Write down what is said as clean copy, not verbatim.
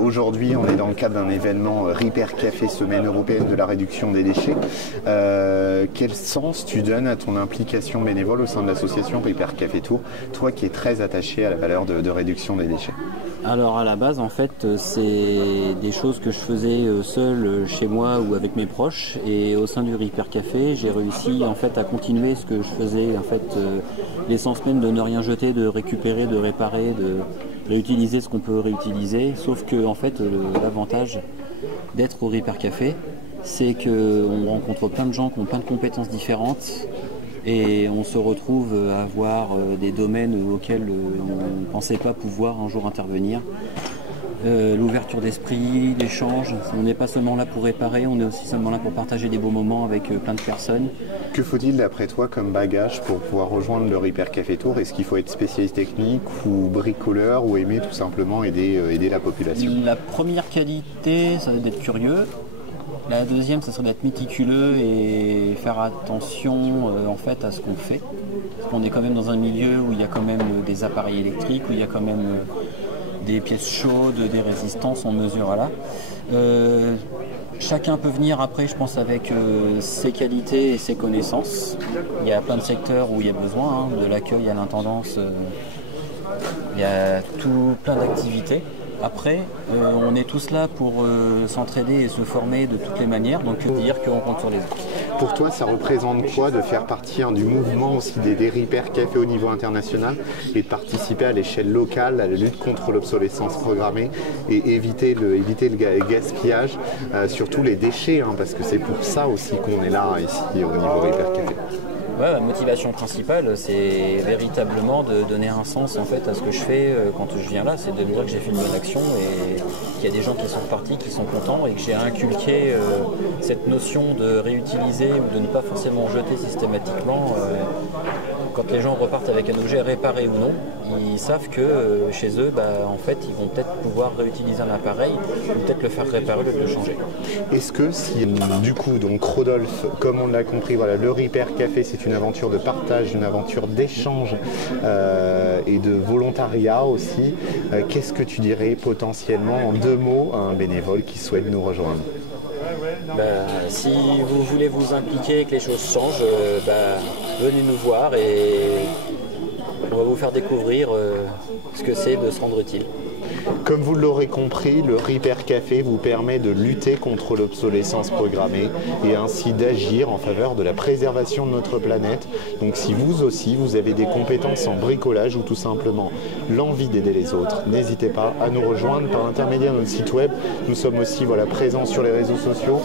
Aujourd'hui, on est dans le cadre d'un événement Repair Café, Semaine européenne de la réduction des déchets. Quel sens tu donnes à ton implication bénévole au sein de l'association Repair Café Tours, toi qui es très attaché à la valeur de réduction des déchets? Alors à la base, en fait, c'est des choses que je faisais seul chez moi ou avec mes proches, et au sein du Repair Café, j'ai réussi en fait à continuer ce que je faisais en fait l'essence même de ne rien jeter, de récupérer, de réparer, de réutiliser ce qu'on peut réutiliser. Sauf que en fait, l'avantage d'être au Repair Café, c'est qu'on rencontre plein de gens qui ont plein de compétences différentes. Et on se retrouve à avoir des domaines auxquels on ne pensait pas pouvoir un jour intervenir. L'ouverture d'esprit, l'échange, on n'est pas seulement là pour réparer, on est aussi seulement là pour partager des beaux moments avec plein de personnes. Que faut-il d'après toi comme bagage pour pouvoir rejoindre le Repair Café Tours? Est-ce qu'il faut être spécialiste technique ou bricoleur ou aimer tout simplement aider la population? La première qualité, ça va être d'être curieux. La deuxième, ça serait d'être méticuleux et faire attention en fait à ce qu'on fait. Parce qu'on est quand même dans un milieu où il y a quand même des appareils électriques, où il y a quand même des pièces chaudes, des résistances, on mesure là. Chacun peut venir après, je pense, avec ses qualités et ses connaissances. Il y a plein de secteurs où il y a besoin, de l'accueil à l'intendance, il y a plein d'activités. Après, on est tous là pour s'entraider et se former de toutes les manières, donc dire qu'on compte sur les autres. Pour toi, ça représente quoi de faire partie du mouvement aussi des Repair Café au niveau international et de participer à l'échelle locale à la lutte contre l'obsolescence programmée et éviter le gaspillage, surtout les déchets, parce que c'est pour ça aussi qu'on est là ici au niveau Repair Café. Ouais, ma motivation principale, c'est véritablement de donner un sens en fait à ce que je fais quand je viens là. C'est de dire que j'ai fait une bonne action et qu'il y a des gens qui sont repartis, qui sont contents, et que j'ai inculqué cette notion de réutiliser ou de ne pas forcément jeter systématiquement. Quand les gens repartent avec un objet réparé ou non, ils savent que chez eux, en fait, ils vont peut-être pouvoir réutiliser un appareil ou peut-être le faire réparer au lieu de le changer. Est-ce que si, du coup, donc Rodolphe, comme on l'a compris, voilà, le Repair Café, c'est une aventure de partage, une aventure d'échange et de volontariat aussi, qu'est-ce que tu dirais potentiellement en 2 mots à un bénévole qui souhaite nous rejoindre? Si vous voulez vous impliquer et que les choses changent, venez nous voir et on va vous faire découvrir ce que c'est de se rendre utile. Comme vous l'aurez compris, le Repair Café vous permet de lutter contre l'obsolescence programmée et ainsi d'agir en faveur de la préservation de notre planète. Donc si vous aussi, vous avez des compétences en bricolage ou tout simplement l'envie d'aider les autres, n'hésitez pas à nous rejoindre par l'intermédiaire de notre site web. Nous sommes aussi présents sur les réseaux sociaux.